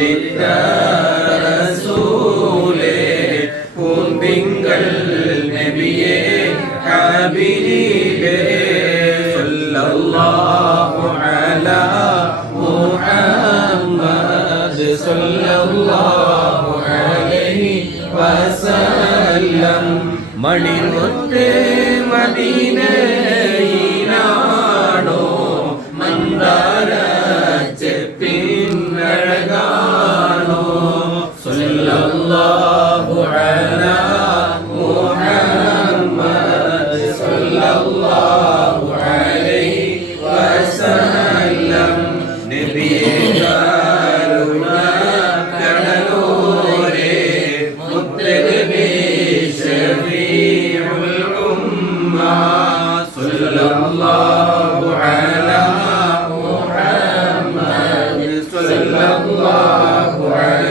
ഉദിത്ത റസൂലേ പൂന്തിങ്കൾ നബിയേ ഹബീബേ സല്ലല്ലാഹു അലാ മുഹമ്മദ് സല്ലല്ലാഹു അലൈഹി വസല്ലം മണിമുത്ത് മദീനയിലാണോ മന്ദാര ചെപ്പിന്നഴകാണോ സല്ലല്ലാഹു അലാ മുഹമ്മദ് സല്ലല്ലാഹു അലൈഹി വസല്ലം നബിയേ കരുണ കടലോരേ മുത്തനബി ശഫീഉൽ ഉമ്മ സല്ലല്ലാഹു അലാ മുഹമ്മദ് സല്ലല്ലാഹു അലൈഹി